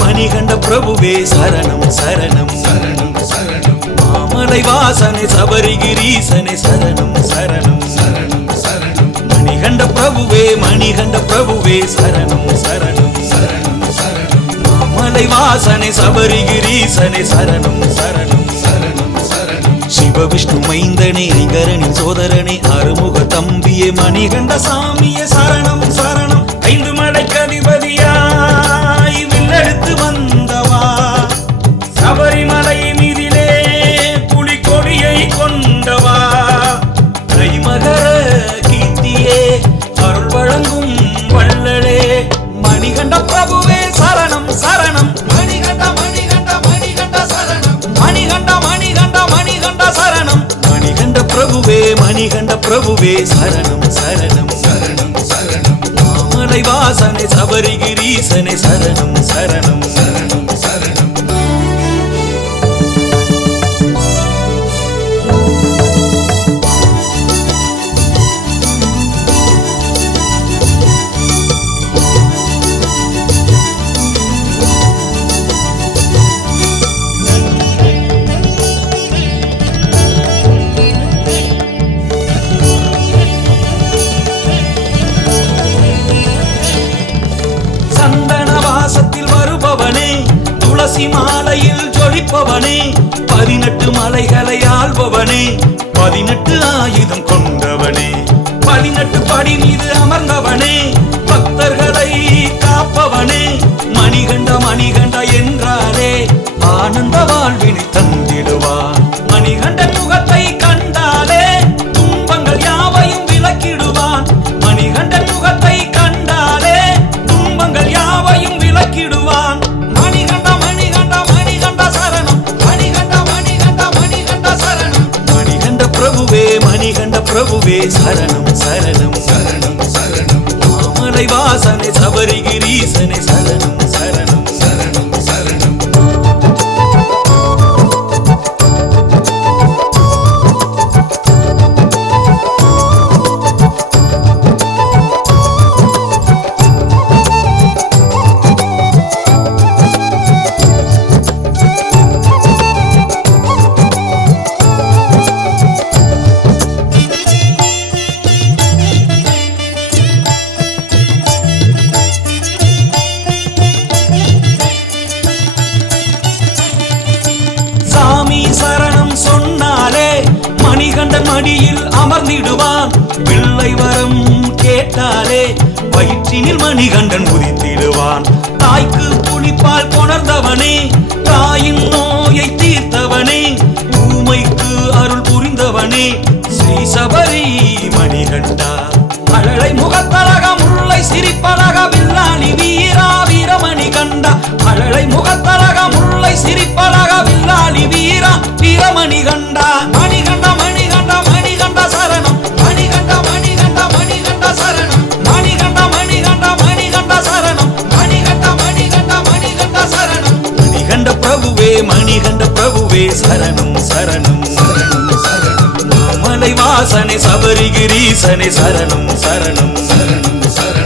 மணிகண்ட பிரபுவே சரணம் சரணம் சரணம் சரணம் மாமலை வாசனை சபரிகிரீசனே சரணம் சரணம் சரணம் சரணம் மணிகண்ட பிரபுவே சரணம் சரணம் சரணம் சரணம் மாமலை வாசனை சபரிகிரீசனே சரணம் சரணம் சரணம் சரணம் சிவ விஷ்ணு மைந்தனே ஐங்கரனின் சோதரனே அருமுக தம்பியே மணிகண்ட சாமியே சரணம் சரணம் ஐந்து மலைக்கதிபதியாய் வில்லெடுத்து வந்தவா சபரிமலை மீதிலே புலிகொடியை கொண்டவா கைமகர கீர்த்தியே அருள் வழங்கும் வள்ளலே மணிகண்ட பிரபுவே சரணம் சரணம் மணிகண்ட மணிகண்ட மணிகண்ட சரணம் மணிகண்ட மணிகண்ட மணிகண்ட சரணம் மணிகண்ட பிரபுவே சரணம் சரணம் சரணம் சரணம் மாமலை வாசனை சபரிகிரீசனே சரணம் சரணம் சரணம் சரணம் துளசி மாலையில் ஜொலிப்பவனே 18 மலைகளை ஆள்பவனே 18 ஆயுதம் கொண்டவனே 18 படி மீது அமர்ந்தவனே பக்தர்களை காப்பவனே மணிகண்ட மணிகண்ட என்றாலே ஆனந்த வாழ்வினை தந்திடுவான் மணிகண்டன் முகத்தை கண்டாலே துன்பங்கள் யாவையும் விலக்கிடுவான் மணிகண்டன் முகத்தை கண்டாலே துன்பங்கள் யாவையும் விலக்கிடுவான் மணிகண்ட பிரபுவே சரணம் சரணம் சரணம் சரணம் மாமலை வாசனை சபரிகிரீசனே சரணம் சரணம் சரணம் சரணம் மணிகண்டன் மடியில் அமர்ந்திடுவான் பிள்ளை வரம் கேட்டாலே வயிற்றினில் மணிகண்டன் உதித்திடுவான் தாய்க்கு புலிப்பால் கொணர்ந்தவனே தாயின் நோயை தீர்த்தவனே ஊமைக்கு அருள் புரிந்தவனே ஸ்ரீ சபரி மணிகண்டா மழலை முகத்தழக முல்லை சிரிப்பழக வில்லாளி வீரா வீரமணிகண்டா மழலை முகத்தழக முல்லை சிரிப்பழக வில்லாளி வீரா வீரமணிகண்டா மணிகண்ட மணிகண்ட மணிகண்ட சரணம் மணிகண்ட மணிகண்ட மணிகண்ட சரணம் மணிகண்ட மணிகண்ட மணிகண்ட சரணம் மணிகண்ட மணிகண்ட மணிகண்ட சரணம் மணிகண்ட பிரபுவே சரணம் சரணம் சரணம் சரணம் மாமலை வாசனை சபரிகிரீசனே சரணம் சரணம் சரணம் சரணம்